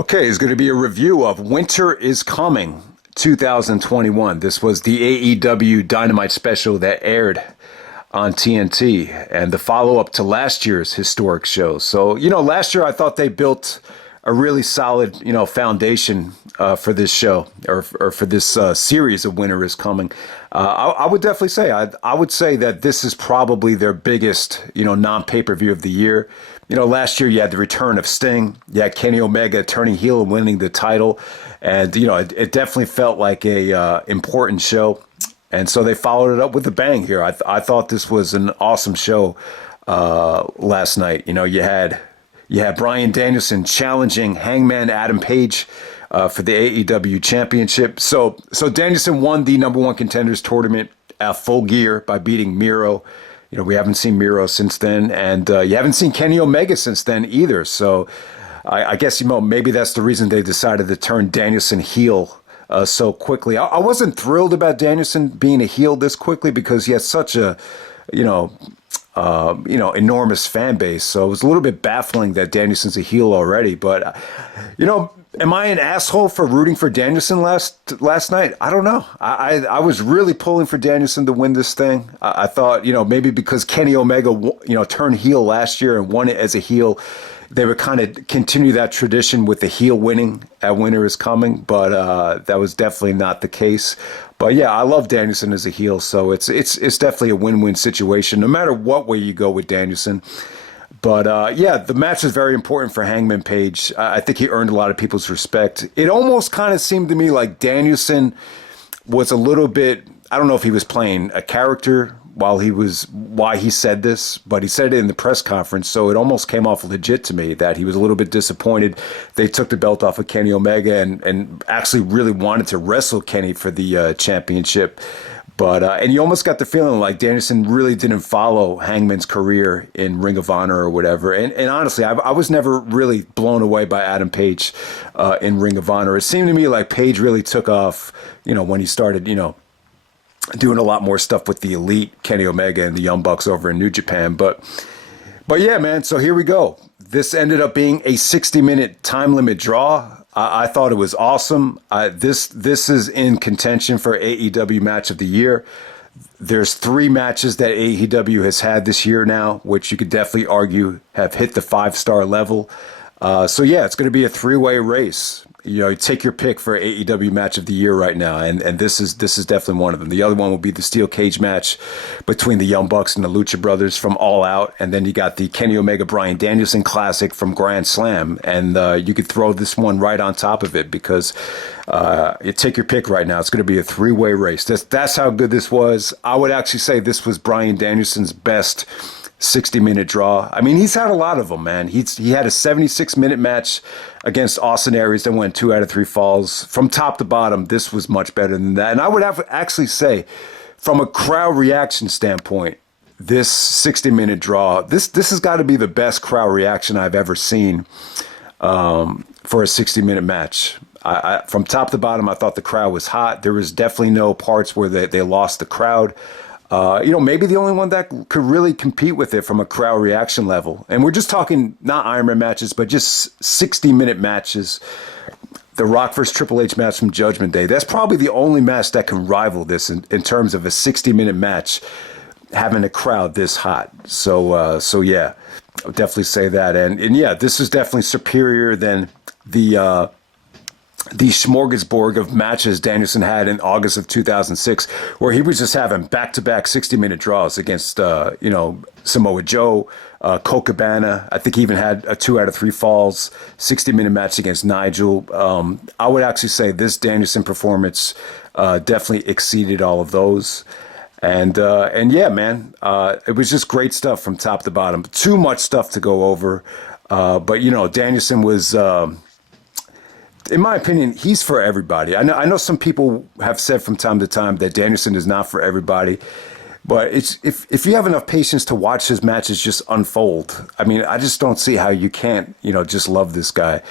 Okay, it's going to be a review of Winter is Coming 2021. This was the AEW Dynamite special that aired on TNT and the follow-up to last year's historic show. So, last year I thought they built a really solid, foundation for this show or for this series of Winter is Coming. I would definitely say, I would say that this is probably their biggest, non-pay-per-view of the year. Last year you had the return of Sting. You had Kenny Omega turning heel and winning the title. And, it definitely felt like a important show. And so they followed it up with a bang here. I thought this was an awesome show last night. You had Bryan Danielson challenging Hangman Adam Page for the AEW Championship. So Danielson won the number one contenders tournament at Full Gear by beating Miro. We haven't seen Miro since then, and you haven't seen Kenny Omega since then either. So I guess, maybe that's the reason they decided to turn Danielson heel so quickly. I wasn't thrilled about Danielson being a heel this quickly because he has such a, enormous fan base. So it was a little bit baffling that Danielson's a heel already. But, am I an asshole for rooting for Danielson last night? I don't know. I was really pulling for Danielson to win this thing. I thought, maybe because Kenny Omega, turned heel last year and won it as a heel, they would kind of continue that tradition with the heel winning at Winter is Coming. But that was definitely not the case. But yeah, I love Danielson as a heel, so it's definitely a win-win situation, no matter what way you go with Danielson. But the match is very important for Hangman Page. I think he earned a lot of people's respect. It almost kind of seemed to me like Danielson was a little bit, I don't know if he was playing a character why he said this, but he said it in the press conference, so it almost came off legit to me that he was a little bit disappointed they took the belt off of Kenny Omega and actually really wanted to wrestle Kenny for the championship. But and you almost got the feeling like Danielson really didn't follow Hangman's career in Ring of Honor or whatever. And honestly, I was never really blown away by Adam Page in Ring of Honor. It seemed to me like Page really took off, when he started, doing a lot more stuff with the Elite, Kenny Omega and the Young Bucks over in New Japan. But yeah, man, so here we go. This ended up being a 60-minute time limit draw. I thought it was awesome. This is in contention for AEW Match of the Year. There's 3 matches that AEW has had this year now, which you could definitely argue have hit the 5-star level. So yeah, it's going to be a 3-way race. You take your pick for AEW Match of the Year right now, and this is definitely one of them. The other one will be the steel cage match between the Young Bucks and the Lucha Brothers from All Out, and then you got the Kenny Omega Bryan Danielson Classic from Grand Slam, and you could throw this one right on top of it because you take your pick right now. It's going to be a 3-way race. That's how good this was. I would actually say this was Bryan Danielson's best 60-minute draw. I mean, he's had a lot of them, man. He had a 76-minute match against Austin Aries that went 2 out of 3 falls. From top to bottom, this was much better than that. And I would actually say, from a crowd reaction standpoint, this 60-minute draw, this has got to be the best crowd reaction I've ever seen for a 60-minute match. From top to bottom, I thought the crowd was hot. There was definitely no parts where they lost the crowd. Maybe the only one that could really compete with it from a crowd reaction level. And we're just talking not Iron Man matches, but just 60-minute matches. The Rock vs. Triple H match from Judgment Day. That's probably the only match that can rival this in terms of a 60-minute match having a crowd this hot. So yeah, I'll definitely say that. And yeah, this is definitely superior than the smorgasbord of matches Danielson had in August of 2006, where he was just having back-to-back 60-minute draws against, Samoa Joe, Colt Cabana. I think he even had a 2 out of 3 falls 60-minute match against Nigel. I would actually say this Danielson performance definitely exceeded all of those. And yeah, man, it was just great stuff from top to bottom. Too much stuff to go over. But, Danielson was... in my opinion, he's for everybody. I know some people have said from time to time that Danielson is not for everybody, but if you have enough patience to watch his matches just unfold, I mean, I just don't see how you can't, just love this guy.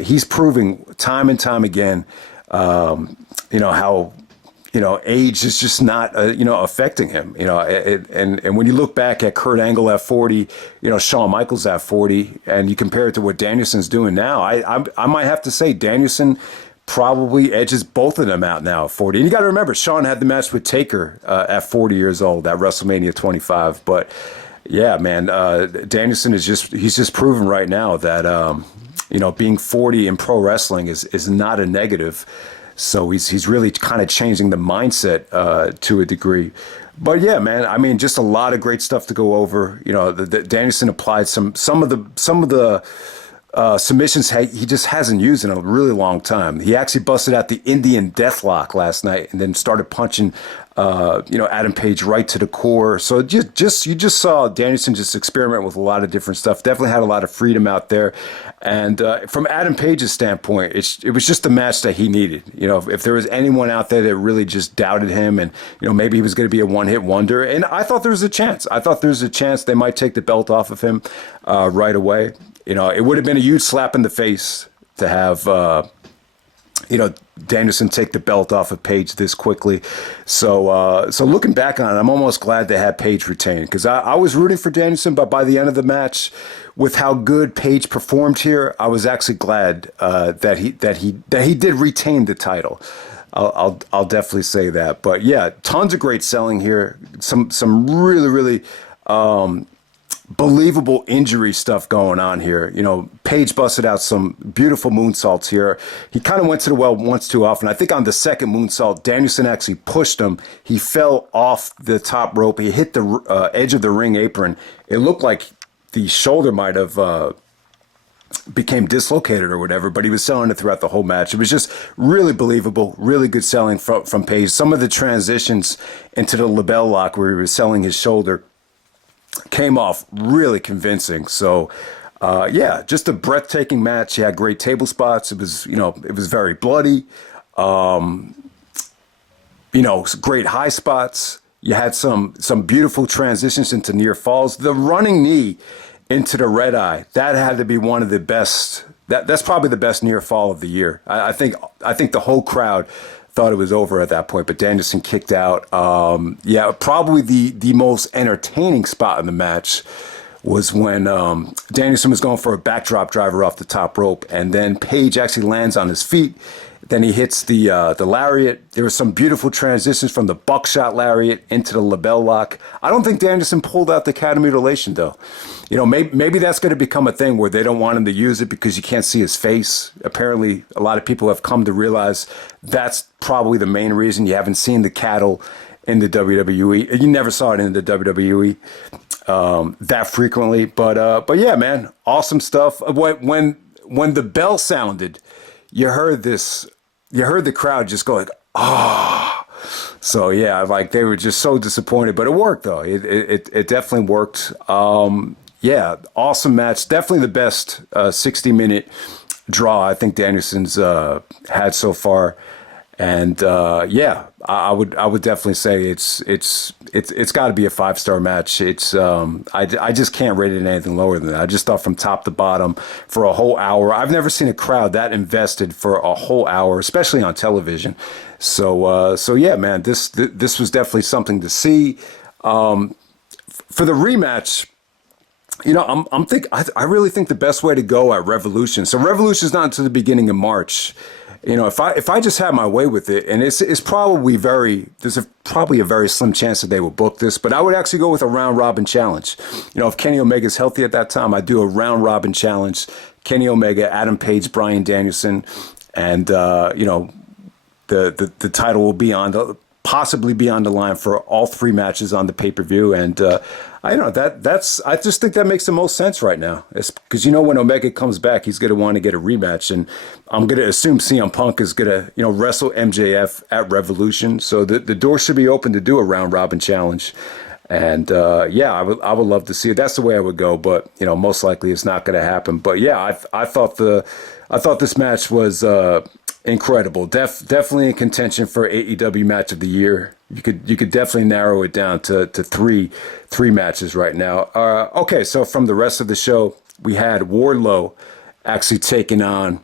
He's proving time and time again, how age is just not, affecting him. And when you look back at Kurt Angle at 40, Shawn Michaels at 40, and you compare it to what Danielson's doing now, I might have to say Danielson probably edges both of them out now at 40. And you got to remember, Shawn had the match with Taker at 40 years old at WrestleMania 25. But yeah, man, Danielson he's just proven right now that, being 40 in pro wrestling is not a negative. So he's really kind of changing the mindset to a degree. But yeah, man, I mean, just a lot of great stuff to go over. The Danielson applied some of the submissions he just hasn't used in a really long time. He actually busted out the Indian Deathlock last night and then started punching Adam Page right to the core. So you just saw Danielson just experiment with a lot of different stuff. Definitely had a lot of freedom out there. And from Adam Page's standpoint, it was just the match that he needed. If there was anyone out there that really just doubted him and, maybe he was going to be a one-hit wonder. And I thought there was a chance. They might take the belt off of him right away. It would have been a huge slap in the face to have, Danielson take the belt off of Page this quickly. So looking back on it, I'm almost glad they had Page retain, because I was rooting for Danielson, but by the end of the match, with how good Page performed here, I was actually glad that he did retain the title. I'll definitely say that. But yeah, tons of great selling here. Some really, really believable injury stuff going on here. Page busted out some beautiful moonsaults here. He kind of went to the well once too often. I think on the second moonsault, Danielson actually pushed him. He fell off the top rope. He hit the edge of the ring apron. It looked like the shoulder might have became dislocated or whatever, but he was selling it throughout the whole match. It was just really believable, really good selling from Page. Some of the transitions into the label lock where he was selling his shoulder came off really convincing. So, just a breathtaking match. He had great table spots. It was very bloody. Great high spots. You had some beautiful transitions into near falls. The running knee into the red eye, that had to be one of the best. That's probably the best near fall of the year. I think the whole crowd thought it was over at that point, but Danielson kicked out. Probably the most entertaining spot in the match was when Danielson was going for a backdrop driver off the top rope, and then Page actually lands on his feet. Then he hits the lariat. There were some beautiful transitions from the buckshot lariat into the label lock. I don't think Danielson pulled out the cat mutilation, though. Maybe that's going to become a thing where they don't want him to use it because you can't see his face. Apparently, a lot of people have come to realize that's probably the main reason you haven't seen the cattle in the WWE. You never saw it in the WWE that frequently. But yeah, man, awesome stuff. When the bell sounded, you heard the crowd just go like, ah. Oh. So yeah, like they were just so disappointed, but it worked though. It definitely worked. Awesome match. Definitely the best 60-minute draw I think Danielson's had so far. And I would definitely say it's got to be a 5-star match. It's I just can't rate it anything lower than that. I just thought from top to bottom for a whole hour. I've never seen a crowd that invested for a whole hour, especially on television. So yeah, man, this was definitely something to see. For the rematch, I really think the best way to go at Revolution. So Revolution's not until the beginning of March. If I just had my way with it, and it's probably probably a very slim chance that they will book this, but I would actually go with a round robin challenge. If Kenny Omega's healthy at that time, I'd do a round robin challenge. Kenny Omega, Adam Page, Bryan Danielson, and the title will possibly be on the line for all 3 matches on the pay-per-view. And I just think that makes the most sense right now. It's because when Omega comes back, he's going to want to get a rematch, and I'm going to assume CM Punk is going to wrestle MJF at Revolution. So the door should be open to do a round robin challenge. And I would love to see it. That's the way I would go, but most likely it's not going to happen. But yeah, I thought this match was incredible. Definitely in contention for AEW match of the year. You could definitely narrow it down to three matches right now. Okay, so from the rest of the show, we had Wardlow actually taking on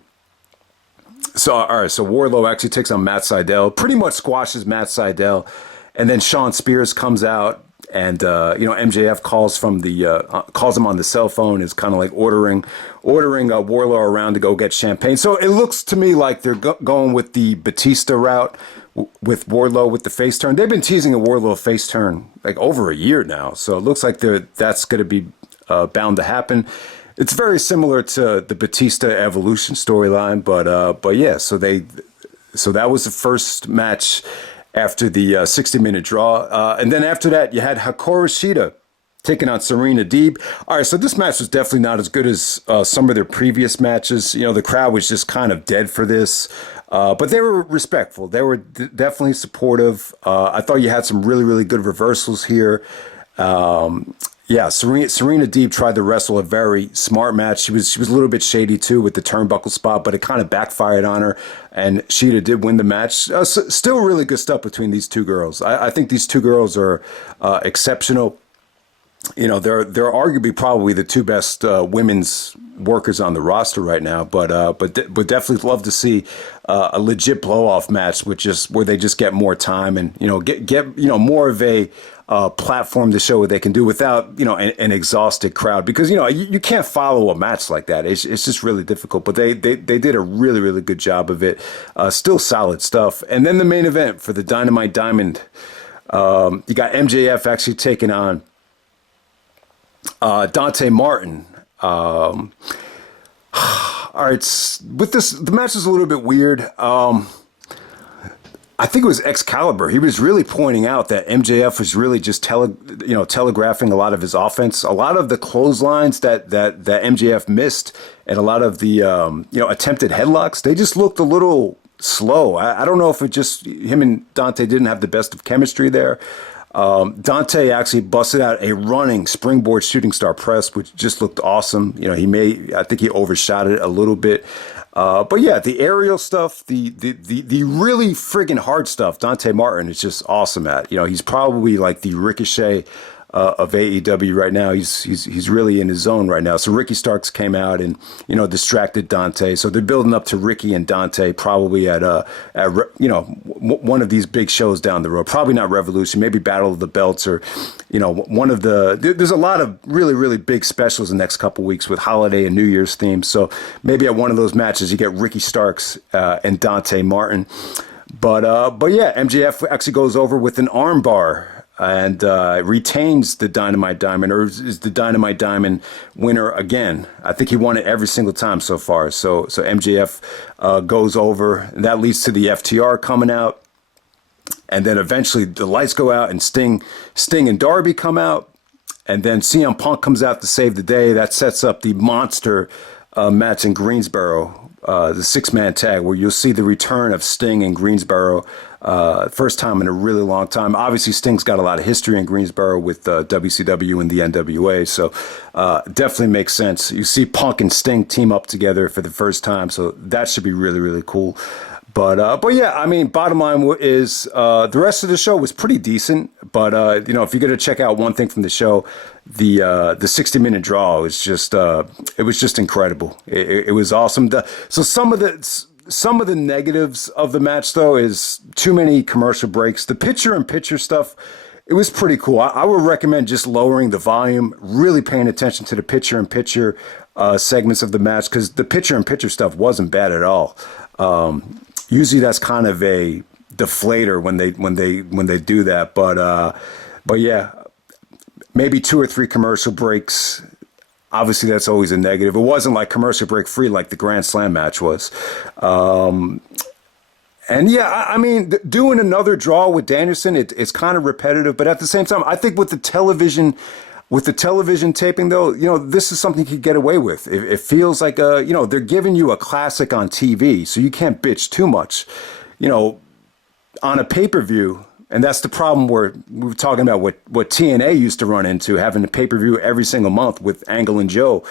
So, all right, so Wardlow actually takes on Matt Sydal, pretty much squashes Matt Sydal, and then Sean Spears comes out, and MJF calls him on the cell phone, is kind of like ordering Wardlow around to go get champagne. So it looks to me like they're going with the Batista route with Wardlow with the face turn. They've been teasing a Wardlow face turn like over a year now, so it looks like that's going to be bound to happen. It's very similar to the Batista Evolution storyline, but yeah. So that was the first match after the 60-minute draw, and then after that you had Hikaru Shida taking on Serena Deeb. All right, so this match was definitely not as good as some of their previous matches. The crowd was just kind of dead for this, but they were respectful. They were definitely supportive. I thought you had some really, really good reversals here. Yeah, Serena Deeb tried to wrestle a very smart match. She was a little bit shady too with the turnbuckle spot, but it kind of backfired on her, and Shida did win the match. Still really good stuff between these two girls. I think these two girls are exceptional. They're arguably probably the two best women's workers on the roster right now. But definitely love to see a legit blow off match, where they just get more time and get more of a platform to show what they can do without an exhausted crowd, because you can't follow a match like that. It's just really difficult. But they did a really, really good job of it. Still solid stuff. And then the main event for the Dynamite Diamond, you got MJF actually taking on Dante Martin. All right, with this, the match was a little bit weird. I think it was Excalibur. He was really pointing out that MJF was really just telegraphing a lot of his offense, a lot of the clotheslines that MJF missed, and a lot of the attempted headlocks. They just looked a little slow. I don't know if it just him and Dante didn't have the best of chemistry there. Dante actually busted out a running springboard shooting star press, which just looked awesome. I think he overshot it a little bit. But yeah, the aerial stuff, the really friggin' hard stuff, Dante Martin is just awesome at. He's probably like the Ricochet of AEW right now. He's really in his zone right now. So Ricky Starks came out and distracted Dante. So they're building up to Ricky and Dante probably at one of these big shows down the road. Probably not Revolution, maybe Battle of the Belts, or one of the. There's a lot of really, really big specials the next couple weeks with holiday and New Year's themes. So maybe at one of those matches you get Ricky Starks and Dante Martin. But yeah, MJF actually goes over with an armbar and retains the Dynamite Diamond, or is the Dynamite Diamond winner again. I think he won it every single time so far. So MJF goes over, and that leads to the FTR coming out. And then eventually the lights go out and Sting and Darby come out. And then CM Punk comes out to save the day. That sets up the monster match in Greensboro, the 6-man tag, where you'll see the return of Sting in Greensboro. First time in a really long time. Obviously, Sting's got a lot of history in Greensboro with WCW and the NWA, so definitely makes sense. You see Punk and Sting team up together for the first time, so that should be really, really cool. But yeah, I mean, bottom line is the rest of the show was pretty decent. But if you're going to check out one thing from the show, the 60-minute draw was just it was just incredible. It was awesome. So some of the negatives of the match, though, is too many commercial breaks. The picture-in-picture stuff, it was pretty cool. I would recommend just lowering the volume, really paying attention to the picture-in-picture segments of the match, because the picture-in-picture stuff wasn't bad at all. Usually that's kind of a deflator when they do that, but yeah, maybe 2 or 3 commercial breaks. Obviously, that's always a negative. It wasn't like commercial break free like the Grand Slam match was. And yeah, I mean, doing another draw with Danielson, it's kind of repetitive. But at the same time, I think with the television taping, though, this is something you could get away with. It feels like, they're giving you a classic on TV, so you can't bitch too much. On a pay-per-view. And that's the problem where we were talking about what TNA used to run into, having a pay-per-view every single month with Angle and Joe.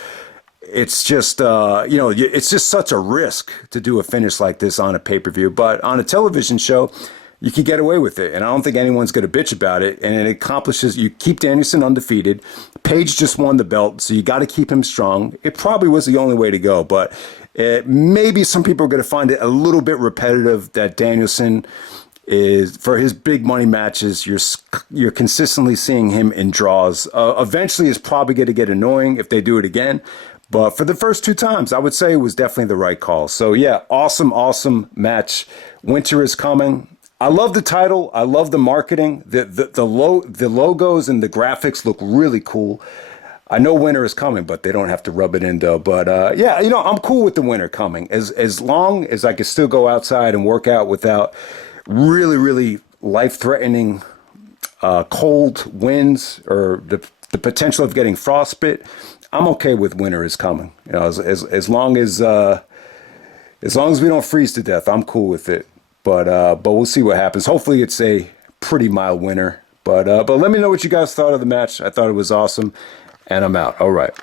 It's just, it's just such a risk to do a finish like this on a pay-per-view. But on a television show, you can get away with it. And I don't think anyone's going to bitch about it. And it accomplishes, you keep Danielson undefeated. Page just won the belt, so you got to keep him strong. It probably was the only way to go, but Maybe some people are going to find it a little bit repetitive that Danielson is, for his big money matches, you're consistently seeing him in draws. Eventually, it's probably going to get annoying if they do it again. But for the first 2 times, I would say it was definitely the right call. So yeah, awesome match. Winter is coming. I love the title. I love the marketing. The logos and the graphics look really cool. I know winter is coming, but they don't have to rub it in though. But yeah, I'm cool with the winter coming as long as I can still go outside and work out without really life-threatening cold winds or the potential of getting frostbite. I'm okay with winter is coming. As long as we don't freeze to death, I'm cool with it. But we'll see what happens. Hopefully, it's a pretty mild winter. But let me know what you guys thought of the match. I thought it was awesome, and I'm out. All right.